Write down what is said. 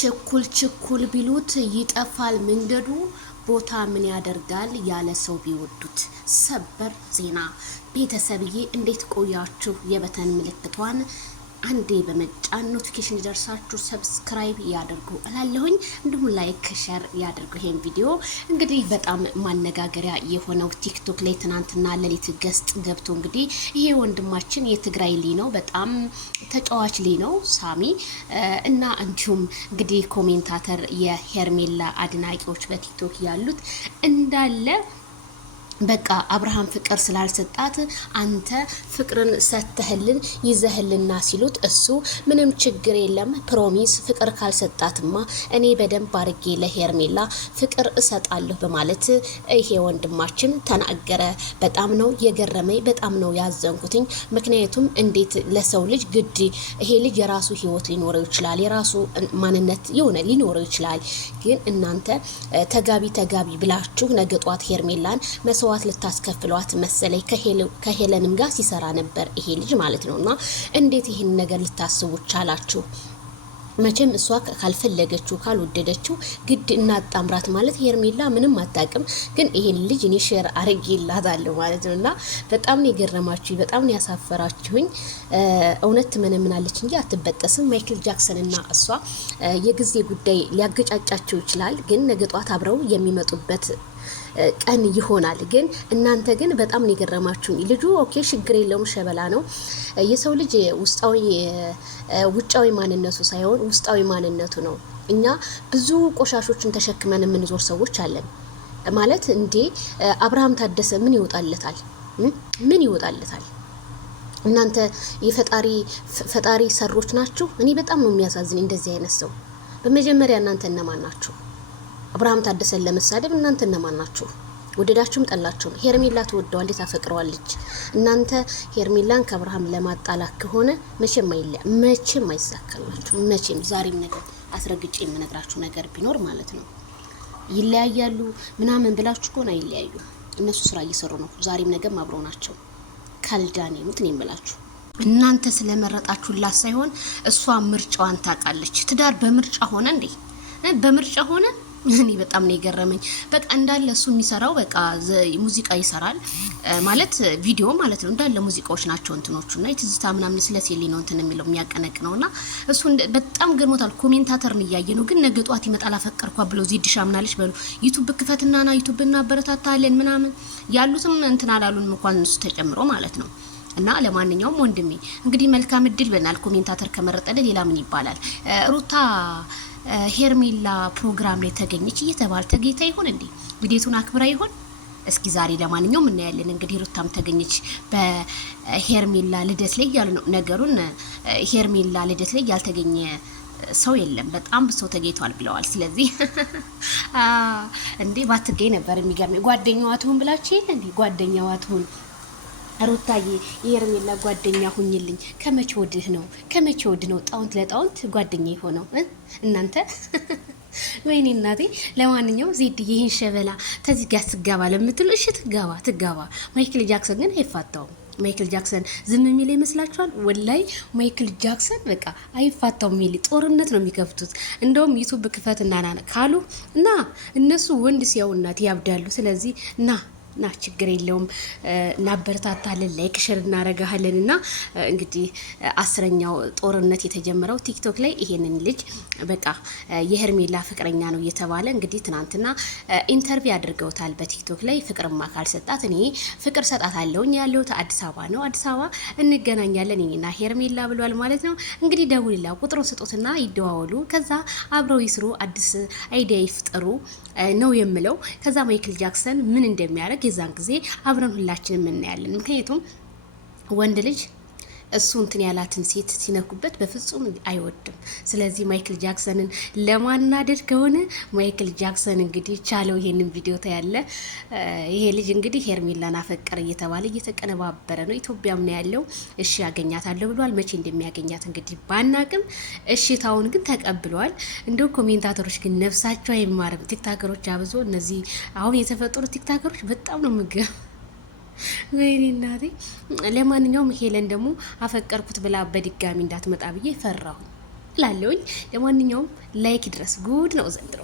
ችኩል ቢሉት ይጠፋል መንገዱ ቦታ ምን ያደርጋል ያለ ሰው ቢወዱት። ሰበር ዜና ቤተሰብዬ እንዴት ቆያችሁ? የበተን ምልክቷን አንዴ በመጫን ኖቲፊኬሽን ይደርሳችሁ ሰብስክራይብ ያድርጉ እላለሁኝ። እንዲሁም ላይክ ሼር ያድርጉ። ይሄን ቪዲዮ እንግዲህ በጣም ማነጋገሪያ የሆነው ቲክቶክ ላይ ትናንትና ሌሊት ገስት ገብቶ እንግዲህ ይሄ ወንድማችን የትግራይ ልጅ ነው፣ በጣም ተጫዋች ልጅ ነው ሳሚ እና እንዲሁም እንግዲህ ኮሜንታተር የሄርሜላ አድናቂዎች በቲክቶክ ያሉት እንዳለ በቃ አብርሃም ፍቅር ስላልሰጣት አንተ ፍቅርን ሰተህልን ይዘህልና ሲሉት እሱ ምንም ችግር የለም ፕሮሚስ ፍቅር ካልሰጣትማ እኔ በደንብ አርጌ ለሄርሜላ ፍቅር እሰጣለሁ በማለት ይሄ ወንድማችን ተናገረ። በጣም ነው የገረመኝ፣ በጣም ነው ያዘንኩትኝ። ምክንያቱም እንዴት ለሰው ልጅ ግድ ይሄ ልጅ የራሱ ህይወት ሊኖረው ይችላል፣ የራሱ ማንነት የሆነ ሊኖረው ይችላል። ግን እናንተ ተጋቢ ብላችሁ ነገ ጧት ሄርሜላን መስዋዕት ልታስከፍሏት መሰለኝ። ከሄለንም ጋር ሲሰራ ነበር ይሄ ልጅ ማለት ነውና እንዴት ይሄን ነገር ልታስቡ ቻላችሁ? መቼም እሷ ካልፈለገችው ካልወደደችው ግድ እናጣምራት ማለት ሄርሜላ ምንም አታውቅም። ግን ይሄን ልጅ እኔ ሼር አርጌላታለሁ ማለት ነውና በጣም ነው የገረማችሁ፣ በጣም ነው ያሳፈራችሁኝ። እውነት ምንምናለች እንጂ አትበጠስም። ማይክል ጃክሰን እና እሷ የጊዜ ጉዳይ ሊያገጫጫቸው ይችላል፣ ግን ነገ ጧት አብረው የሚመጡበት ቀን ይሆናል። ግን እናንተ ግን በጣም ነው የገረማችሁኝ። ልጁ ኦኬ ችግር የለውም ሸበላ ነው። የሰው ልጅ ውጫዊ ማንነቱ ሳይሆን ውስጣዊ ማንነቱ ነው። እኛ ብዙ ቆሻሾችን ተሸክመን የምንዞር ሰዎች አለን ማለት እንዴ። አብርሃም ታደሰ ምን ይወጣለታል? ምን ይወጣለታል? እናንተ የፈጣሪ ሰሮች ናችሁ። እኔ በጣም ነው የሚያሳዝን እንደዚህ አይነት ሰው። በመጀመሪያ እናንተ እነማን ናችሁ? አብርሃም ታደሰን ለመሳደብ እናንተ እነማን ናችሁ? ወደዳችሁም ጠላችሁም ሄርሜላ ትወደዋለች፣ ታፈቅረዋለች። እናንተ ሄርሜላን ከአብርሃም ለማጣላት ከሆነ መቼም አይሳካላችሁ። መቼም ዛሬም ነገር አስረግጬ የምነግራችሁ ነገር ቢኖር ማለት ነው ይለያያሉ ምናምን ብላችሁ ከሆነ አይለያዩ። እነሱ ስራ እየሰሩ ነው። ዛሬም ነገም አብረው ናቸው። ካልዳኔ ሙት ነው የምላችሁ። እናንተ ስለመረጣችሁላት ሳይሆን እሷ ምርጫዋን ታውቃለች። ትዳር በምርጫ ሆነ እንዴ? በምርጫ ሆነ? እኔ በጣም ነው የገረመኝ። በቃ እንዳለ እሱ የሚሰራው በቃ ሙዚቃ ይሰራል ማለት ቪዲዮ ማለት ነው። እንዳለ ሙዚቃዎች ናቸው እንትኖቹና የትዝታ ምናምን ስለ ሴሊ ነው እንትን የሚለው የሚያቀነቅነውና እሱ በጣም ገርሞታል። ኮሜንታተር ነው ያየ ነው። ግን ነገ ጧት ይመጣል አፈቀርኳ ብሎ ዚድሻ ምናለች በሉ ዩቲዩብ ክፈትና ና ዩቲዩብ እናበረታታለን ምናምን ያሉትም እንትን አላሉንም እንኳን እሱ ተጨምሮ ማለት ነው። እና ለማንኛውም ወንድሜ እንግዲህ መልካም እድል በናል። ኮሜንታተር ከመረጠለ ሌላ ምን ይባላል? ሩታ ሄርሜላ ፕሮግራም ላይ ተገኘች እየተባለ ተገኝታ ይሆን እንዴ? ግዴቱን አክብራ ይሆን? እስኪ ዛሬ ለማንኛውም እናያለን። እንግዲህ ሩታም ተገኘች በሄርሜላ ልደት ላይ ያሉ ነው ነገሩን። ሄርሜላ ልደት ላይ ያልተገኘ ሰው የለም፣ በጣም ሰው ተገኝቷል ብለዋል። ስለዚህ እንዴ ባትገኝ ነበር የሚገርመኝ። ጓደኛዋ ትሁን ብላችሁ የለ እንዴ? ጓደኛዋ ትሁን ሩታዬ የሄርሜላ ጓደኛ ሁኝልኝ። ከመቼ ወድህ ነው ጣውንት ለጣውንት ጓደኛ የሆነው እናንተ? ወይኔ እናቴ። ለማንኛውም ዜድ ይሄን ሸበላ ተዚህ ጋር ትጋባ ለምትሉ እሺ ትጋባ። ማይክል ጃክሰን ግን አይፋታውም። ማይክል ጃክሰን ዝም የሚል ይመስላችኋል? ወላይ ማይክል ጃክሰን በቃ አይፋታው የሚል ጦርነት ነው የሚከፍቱት። እንደውም ዩቲዩብ ክፈት እና ካሉ እና እነሱ ወንድ ሲያው እናት ያብዳሉ። ስለዚህ ና ችግር የለውም እናበረታታለን፣ ላይክ ሼር እናረጋለን። እና እንግዲህ 10ኛው ጦርነት የተጀመረው ቲክቶክ ላይ ይሄንን ልጅ በቃ የሄርሜላ ፍቅረኛ ነው እየተባለ እንግዲህ ትናንትና ኢንተርቪው አድርገውታል በቲክቶክ ላይ። ፍቅርማ ካልሰጣት እኔ ፍቅር ሰጣታለሁ ያለሁት አዲስ አበባ ነው፣ አዲስ አበባ እንገናኛለን እኔና ሄርሜላ ብሏል ማለት ነው። እንግዲህ ደውልላ ቁጥሩን ስጡትና ይደዋወሉ፣ ከዛ አብረው ይስሩ፣ አዲስ አይዲያ ይፍጠሩ ነው የምለው። ከዛ ማይክል ጃክሰን ምን እንደሚያደርግ የዛን ጊዜ አብረን ሁላችንም እናያለን። ምክንያቱም ወንድ ልጅ እሱ እንትን ያላትን ሴት ሲነኩበት በፍጹም አይወድም። ስለዚህ ማይክል ጃክሰንን ለማናደድ ከሆነ ማይክል ጃክሰን እንግዲህ ቻለው ይሄንን ቪዲዮ ታያለ። ይሄ ልጅ እንግዲህ ሄርሜላን አፈቀረ እየተባለ እየተቀነባበረ ነው። ኢትዮጵያም ነው ያለው። እሺ ያገኛታለሁ ብሏል። መቼ እንደሚያገኛት እንግዲህ ባናቅም እሺታውን ግን ተቀብሏል። እንደው ኮሜንታተሮች ግን ነፍሳቸው አይማርም። ቲክታከሮች አብዞ እነዚህ አሁን የተፈጠሩ ቲክታከሮች በጣም ነው ምግብ ወይኔ እናቴ። ለማንኛውም ሄለን ደግሞ አፈቀርኩት ብላ በድጋሚ እንዳትመጣ ብዬ ፈራሁ። እላለሁኝ። ለማንኛውም ላይክ ድረስ ጉድ ነው ዘንድሮ።